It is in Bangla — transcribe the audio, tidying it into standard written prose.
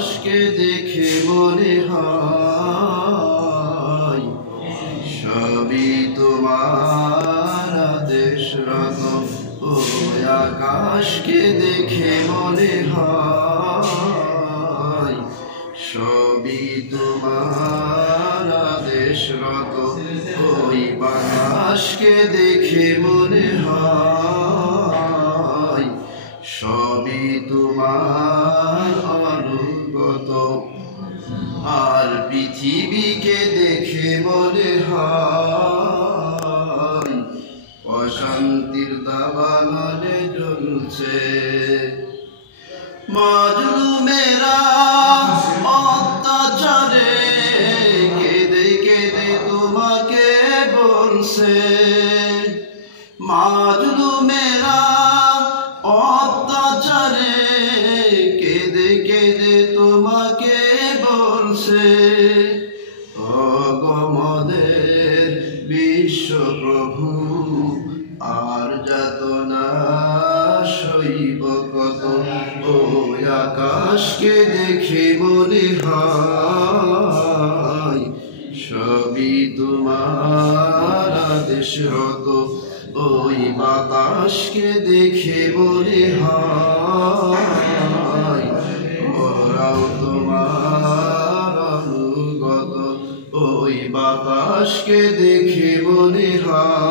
বাতাসকে দেখে মনে হয় সবই তোমার আদেশরত। ওই আকাশকে দেখে মনে হয় সবই তোমার আদেশরত। ওই বাতাসকে দেখে মনে হয় সবই তোমার অনুগত। আর পৃথিবীকে দেখে মনে হয় অশান্তির দাবানলে জ্বলছে। মাজলুমেরা অত্যাচারে কেঁদে কেঁদে তোমাকে বলছে। মাজলুমেরা অত্যাচারে কেঁদে কেঁদে তোমাকে বলছে। অগমদের বিশ্বপ্রভু আর যাতনা সইব কত। ওই আকাশকে দেখে মনে হয় সবই তোমার আদেশরত। ওই বাতাসকে দেখে মনে হয় ওরাও তোমার অনুগত। ওই বাতাসকে দেখে মনে হয়